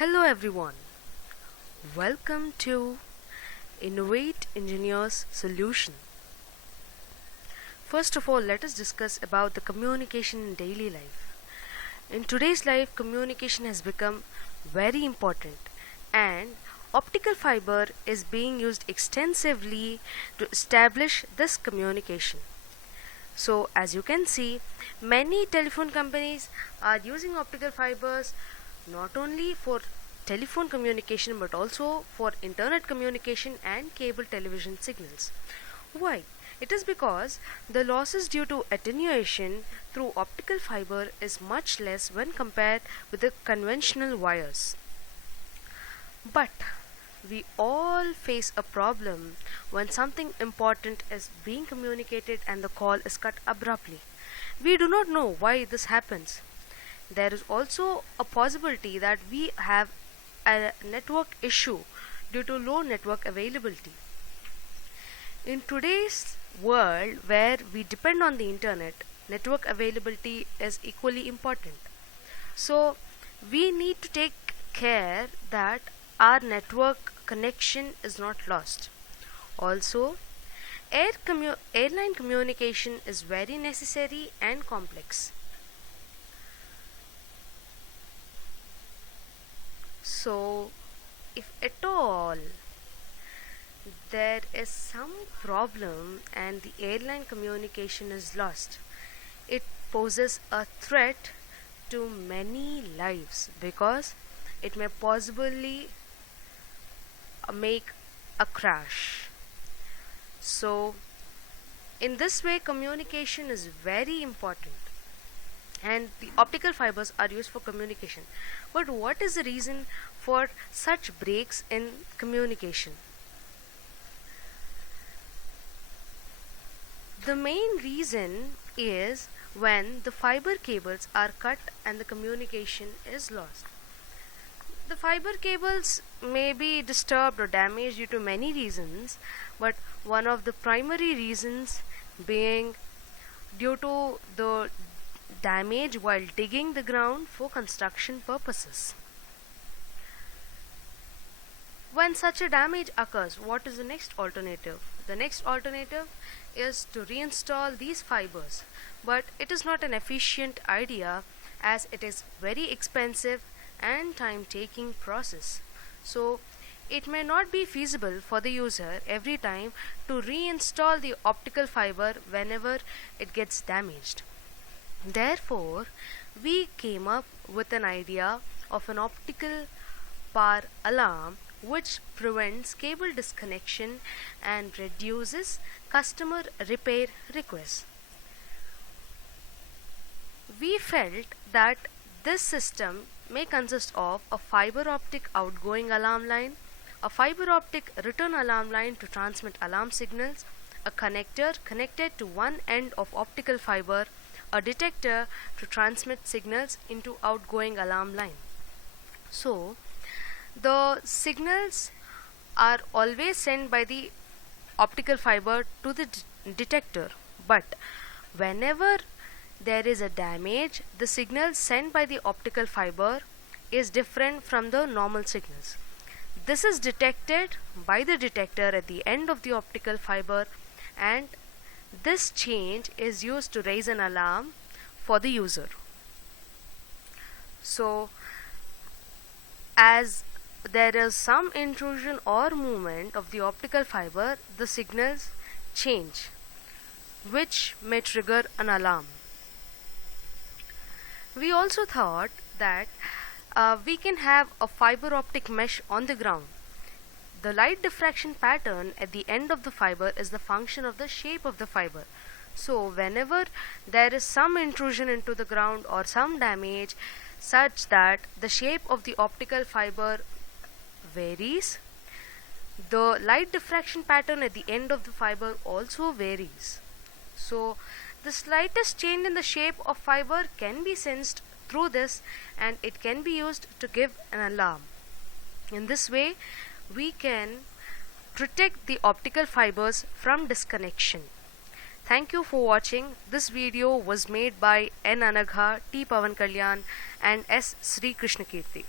Hello everyone. Welcome to Innovate Engineers Solution. First of all, let us discuss about the communication in daily life. In today's life, communication has become very important and optical fiber is being used extensively to establish this communication. So as you can see, many telephone companies are using optical fibers not only for telephone communication but also for internet communication and cable television signals. Why? It is because the losses due to attenuation through optical fiber is much less when compared with the conventional wires. But we all face a problem when something important is being communicated and the call is cut abruptly. We do not know why this happens. There is also a possibility that we have a network issue due to low network availability. In today's world where we depend on the internet, network availability is equally important. So we need to take care that our network connection is not lost. Also, airline communication is very necessary and complex. So, if at all there is some problem and the airline communication is lost, it poses a threat to many lives because it may possibly make a crash. So, in this way, communication is very important and the optical fibers are used for communication. But what is the reason for such breaks in communication? The main reason is when the fiber cables are cut and the communication is lost. The fiber cables may be disturbed or damaged due to many reasons, but one of the primary reasons being due to the damage while digging the ground for construction purposes. When such a damage occurs, what is the next alternative? The next alternative is to reinstall these fibers, but it is not an efficient idea as it is very expensive and time-taking process. So it may not be feasible for the user every time to reinstall the optical fiber whenever it gets damaged. Therefore, we came up with an idea of an optical power alarm which prevents cable disconnection and reduces customer repair requests. We felt that this system may consist of a fiber optic outgoing alarm line, a fiber optic return alarm line to transmit alarm signals, a connector connected to one end of optical fiber, a detector to transmit signals into outgoing alarm line. So the signals are always sent by the optical fiber to the detector, but whenever there is a damage, the signal sent by the optical fiber is different from the normal signals. This is detected by the detector at the end of the optical fiber, and this change is used to raise an alarm for the user. So, as there is some intrusion or movement of the optical fiber, the signals change, which may trigger an alarm. We also thought that we can have a fiber optic mesh on the ground. The light diffraction pattern at the end of the fiber is the function of the shape of the fiber. So whenever there is some intrusion into the ground or some damage such that the shape of the optical fiber varies, the light diffraction pattern at the end of the fiber also varies. So the slightest change in the shape of fiber can be sensed through this and it can be used to give an alarm. In this way, we can protect the optical fibers from disconnection. Thank you for watching. This video was made by N. Anagha, T. Pavan Kalyan and S. Sri Krishna Kirti.